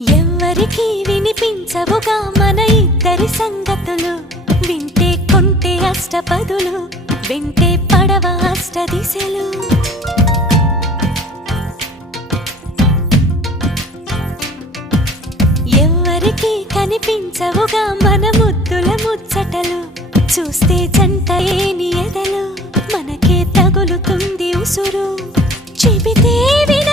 ఎవ్వరికి వినిపించవుగా మన ఇద్దరి సంగతులు, వింటే కొంటే అష్టపదులు, వింటే పడవ అష్ట దిశలు. ఎవ్వరికి కనిపించవుగా మన ముద్దుల ముచ్చటలు, చూస్తే జంట ఏని ఎదలు, మనకే తగులుతుంది ఉసురు, చెబితే విన